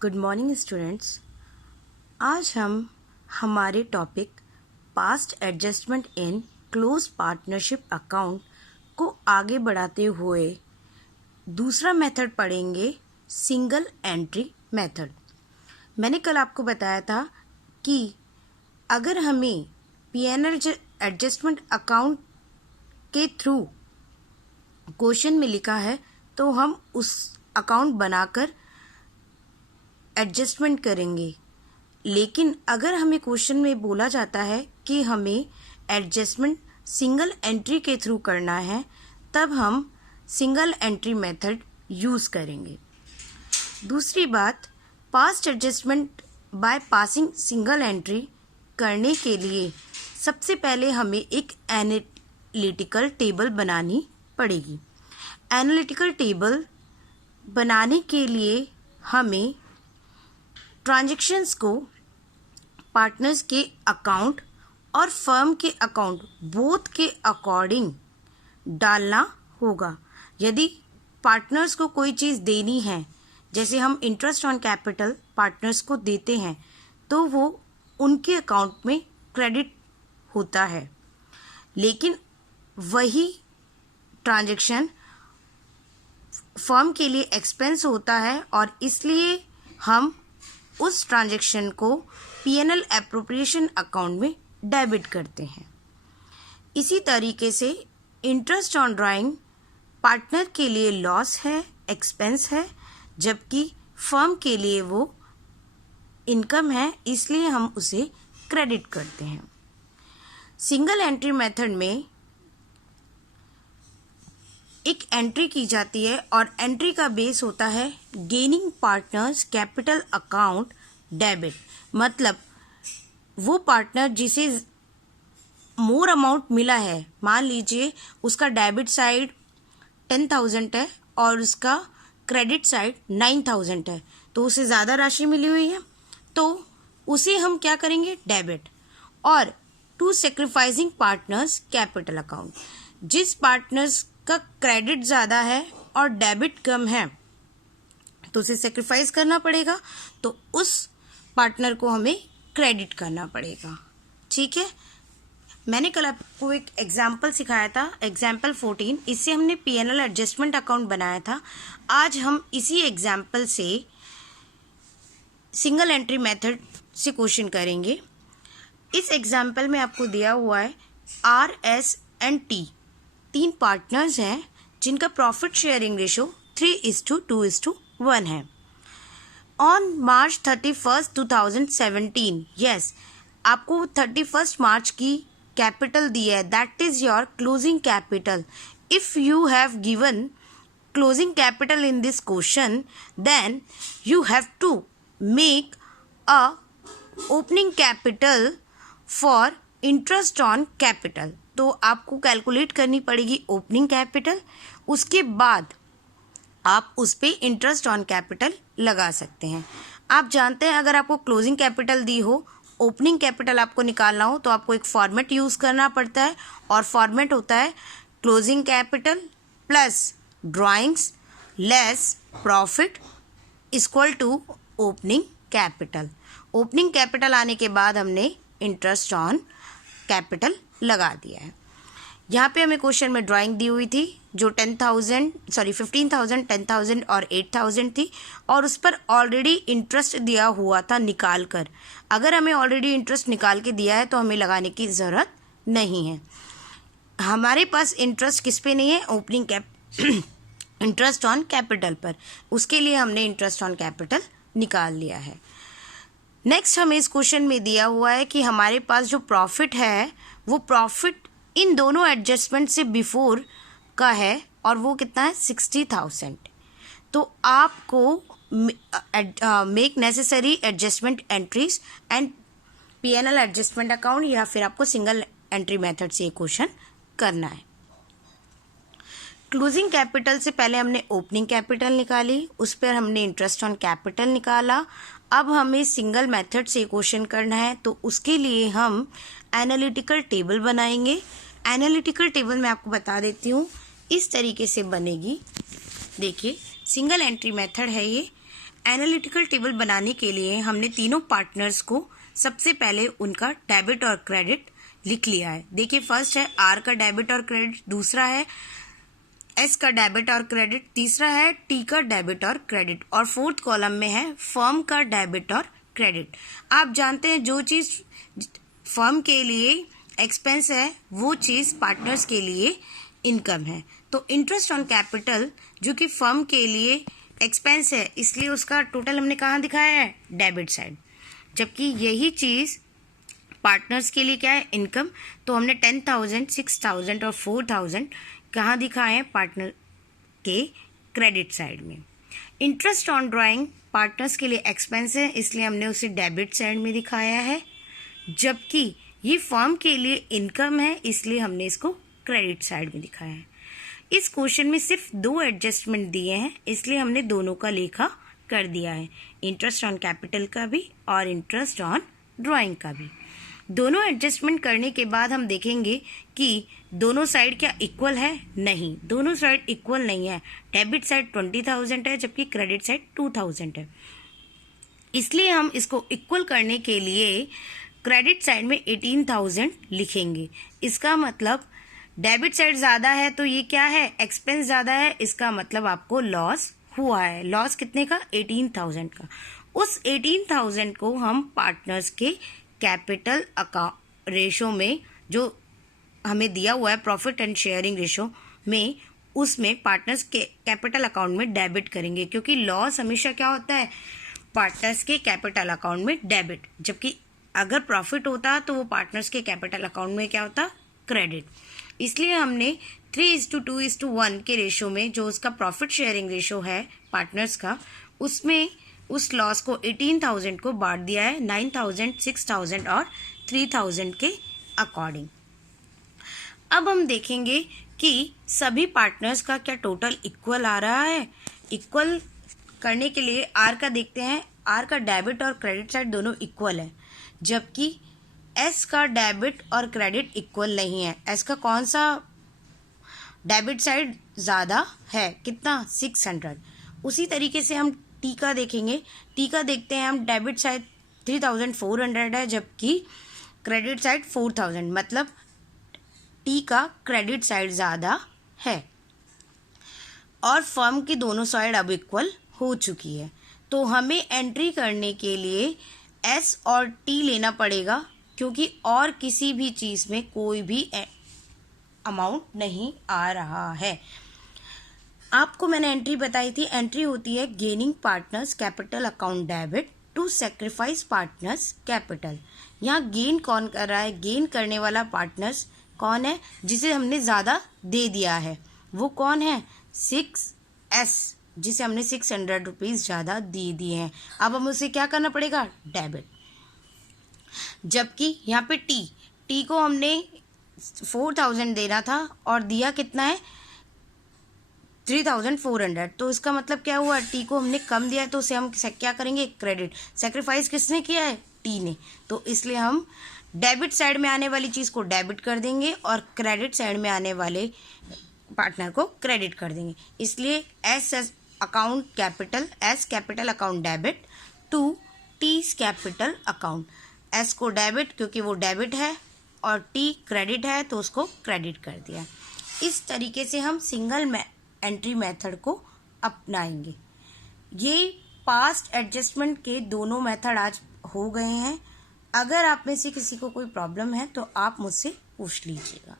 Good morning students. आज हम हमारे topic past adjustment in close partnership account को आगे बढ़ाते हुए दूसरा मेथड पढ़ेंगे, सिंगल एंट्री मेथड। मैंने कल आपको बताया था कि अगर हमें पीएनएल एडजस्टमेंट अकाउंट के थ्रू क्वेश्चन में लिखा है तो हम उस अकाउंट बनाकर एडजस्टमेंट करेंगे। लेकिन अगर हमें क्वेश्चन में बोला जाता है कि हमें एडजस्टमेंट सिंगल एंट्री के थ्रू करना है, तब हम सिंगल एंट्री मेथड यूज़ करेंगे। दूसरी बात, past adjustment by passing single entry करने के लिए सबसे पहले हमें एक एनालिटिकल टेबल बनानी पड़ेगी। एनालिटिकल टेबल बनाने के लिए हमें ट्रांजैक्शंस को पार्टनर्स के अकाउंट और फर्म के अकाउंट बोथ के अकॉर्डिंग डालना होगा। यदि पार्टनर्स को कोई चीज़ देनी है, जैसे हम इंटरेस्ट ऑन कैपिटल पार्टनर्स को देते हैं, तो वो उनके अकाउंट में क्रेडिट होता है, लेकिन वही ट्रांजैक्शन फर्म के लिए एक्सपेंस होता है और इसलिए हम उस ट्रांजैक्शन को पीएनएल एप्रोप्रिएशन अकाउंट में डेबिट करते हैं। इसी तरीके से इंटरेस्ट ऑन ड्राइंग पार्टनर के लिए लॉस है, एक्सपेंस है, जबकि फर्म के लिए वो इनकम है, इसलिए हम उसे क्रेडिट करते हैं। सिंगल एंट्री मेथड में एक एंट्री की जाती है और एंट्री का बेस होता है gaining partners capital account debit. मतलब वो पार्टनर जिसे मोर अमाउंट मिला है, मान लीजिए उसका डेबिट साइड 10,000 है और उसका क्रेडिट साइड 9,000 है, तो उसे ज़्यादा राशि मिली हुई है, तो उसे हम क्या करेंगे, डेबिट। और to sacrificing partners capital account, जिस पार्टनर्स का क्रेडिट ज़्यादा है और डेबिट कम है तो उसे सेक्रीफाइस करना पड़ेगा, तो उस पार्टनर को हमें क्रेडिट करना पड़ेगा। ठीक है, मैंने कल आपको एक एग्जाम्पल सिखाया था, एग्जाम्पल 14, इससे हमने पीएनएल एडजस्टमेंट अकाउंट बनाया था। आज हम इसी एग्जाम्पल से सिंगल एंट्री मेथड से क्वेश्चन करेंगे। इस एग्जाम्पल में आपको दिया हुआ है R, S and T, 3 partners हैं जिनका प्रॉफिट शेयरिंग रेशो 3:2:1 है। ऑन मार्च 31, 2017, यस, आपको 31 मार्च की कैपिटल दी है, that is your closing capital. If you have given closing capital in this question, then you have to make a opening capital for interest on capital. तो आपको calculate करनी पड़ेगी opening capital, उसके बाद आप उस पर इंटरेस्ट ऑन कैपिटल लगा सकते हैं। आप जानते हैं अगर आपको क्लोजिंग कैपिटल दी हो, ओपनिंग कैपिटल आपको निकालना हो, तो आपको एक फॉर्मेट यूज़ करना पड़ता है और फॉर्मेट होता है closing capital plus drawings less profit equal to opening capital. Opening capital आने के बाद हमने इंटरेस्ट ऑन कैपिटल लगा दिया है। यहाँ पे हमें क्वेश्चन में ड्राइंग दी हुई थी जो 15,000 10,000 और 8,000 थी, और उस पर ऑलरेडी इंटरेस्ट दिया हुआ था निकाल कर। अगर हमें ऑलरेडी इंटरेस्ट निकाल के दिया है तो हमें लगाने की ज़रूरत नहीं है। हमारे पास इंटरेस्ट किस पे नहीं है, ओपनिंग इंटरेस्ट ऑन कैपिटल पर, उसके लिए हमने इंटरेस्ट ऑन कैपिटल निकाल लिया है। नेक्स्ट हमें इस क्वेश्चन में दिया हुआ है कि हमारे पास जो प्रॉफिट है वो प्रॉफिट इन दोनों एडजस्टमेंट से बिफोर का है और वो कितना है, 60,000। तो आपको make necessary adjustment entries and PNL adjustment account, या फिर आपको सिंगल एंट्री मेथड से ये क्वेश्चन करना है। क्लोजिंग कैपिटल से पहले हमने ओपनिंग कैपिटल निकाली, उस पर हमने इंटरेस्ट ऑन कैपिटल निकाला। अब हमें सिंगल मेथड से क्वेश्चन करना है, तो उसके लिए हम एनालिटिकल टेबल बनाएंगे। एनालिटिकल टेबल मैं आपको बता देती हूँ, इस तरीके से बनेगी। देखिए, सिंगल एंट्री मेथड है ये। एनालिटिकल टेबल बनाने के लिए हमने तीनों पार्टनर्स को सबसे पहले उनका डेबिट और क्रेडिट लिख लिया है। देखिए, फर्स्ट है आर का डेबिट और क्रेडिट, दूसरा है एस का डेबिट और क्रेडिट, तीसरा है टी का डेबिट और क्रेडिट, और फोर्थ कॉलम में है फर्म का डेबिट और क्रेडिट। आप जानते हैं जो चीज़ फर्म के लिए एक्सपेंस है वो चीज़ पार्टनर्स के लिए इनकम है। तो इंटरेस्ट ऑन कैपिटल जो कि फर्म के लिए एक्सपेंस है, इसलिए उसका टोटल हमने कहाँ दिखाया है, डेबिट साइड, जबकि यही चीज़ पार्टनर्स के लिए क्या है, इनकम। तो हमने 10,000, 6,000 और 4,000 कहाँ दिखाए हैं, पार्टनर के क्रेडिट साइड में। इंटरेस्ट ऑन ड्राइंग पार्टनर्स के लिए एक्सपेंस है, इसलिए हमने उसे डेबिट साइड में दिखाया है, जबकि ये फर्म के लिए इनकम है, इसलिए हमने इसको क्रेडिट साइड में दिखाया है। इस क्वेश्चन में सिर्फ 2 एडजस्टमेंट दिए हैं, इसलिए हमने दोनों का लेखा कर दिया है, इंटरेस्ट ऑन कैपिटल का भी और इंटरेस्ट ऑन ड्राइंग का भी। दोनों एडजस्टमेंट करने के बाद हम देखेंगे कि दोनों साइड क्या इक्वल है, नहीं, दोनों साइड इक्वल नहीं है। डेबिट साइड 20,000 है जबकि क्रेडिट साइड 2,000 है, इसलिए हम इसको इक्वल करने के लिए क्रेडिट साइड में 18,000 लिखेंगे। इसका मतलब डेबिट साइड ज़्यादा है तो ये क्या है, एक्सपेंस ज़्यादा है, इसका मतलब आपको लॉस हुआ है। लॉस कितने का, 18,000 का। उस 18,000 को हम पार्टनर्स के कैपिटल अकाउंट रेशो में, जो हमें दिया हुआ है प्रॉफिट एंड शेयरिंग रेशो में, उसमें पार्टनर्स के कैपिटल अकाउंट में डेबिट करेंगे, क्योंकि लॉस हमेशा क्या होता है, पार्टनर्स के कैपिटल अकाउंट में डेबिट, जबकि अगर प्रॉफिट होता तो वो पार्टनर्स के कैपिटल अकाउंट में क्या होता, क्रेडिट। इसलिए हमने 3:2:1 के रेशो में, जो उसका प्रॉफिट शेयरिंग रेशो है पार्टनर्स का, उसमें उस लॉस को 18,000 को बांट दिया है 9,000, 6,000 और 3,000 के अकॉर्डिंग। अब हम देखेंगे कि सभी पार्टनर्स का क्या टोटल इक्वल आ रहा है। इक्वल करने के लिए आर का देखते हैं, आर का डेबिट और क्रेडिट साइड दोनों इक्वल है, जबकि एस का डेबिट और क्रेडिट इक्वल नहीं है। एस का कौन सा डेबिट साइड ज़्यादा है, कितना, 600। उसी तरीके से हम टी का देखेंगे, टी का देखते हैं हम, डेबिट साइड 3,400 है जबकि क्रेडिट साइड 4,000, मतलब टी का क्रेडिट साइड ज़्यादा है, और फर्म की दोनों साइड अब इक्वल हो चुकी है। तो हमें एंट्री करने के लिए एस और टी लेना पड़ेगा, क्योंकि और किसी भी चीज़ में कोई भी अमाउंट नहीं आ रहा है। आपको मैंने एंट्री बताई थी, एंट्री होती है gaining partners capital account debit to sacrifice partners capital. यहाँ गेन कौन कर रहा है, गेन करने वाला पार्टनर्स कौन है, जिसे हमने ज़्यादा दे दिया है, वो कौन है, 6S, जिसे हमने 600 रुपीज़ ज़्यादा दे दिए हैं। अब हमें उसे क्या करना पड़ेगा, डेबिट। जबकि यहाँ पे टी को हमने 4,000 देना था और दिया कितना है, 3,400, तो इसका मतलब क्या हुआ, टी को हमने कम दिया है तो उसे हम क्या करेंगे, क्रेडिट। सेक्रीफाइस किसने किया है, टी ने, तो इसलिए हम डेबिट साइड में आने वाली चीज़ को डेबिट कर देंगे और क्रेडिट साइड में आने वाले पार्टनर को क्रेडिट कर देंगे। इसलिए S account capital, S capital account debit to T capital account. S को डेबिट क्योंकि वो डेबिट है और टी क्रेडिट है तो उसको क्रेडिट कर दिया। इस तरीके से हम सिंगल एंट्री मेथड को अपनाएंगे। ये पास्ट एडजस्टमेंट के दोनों मेथड आज हो गए हैं। अगर आप में से किसी को कोई प्रॉब्लम है तो आप मुझसे पूछ लीजिएगा।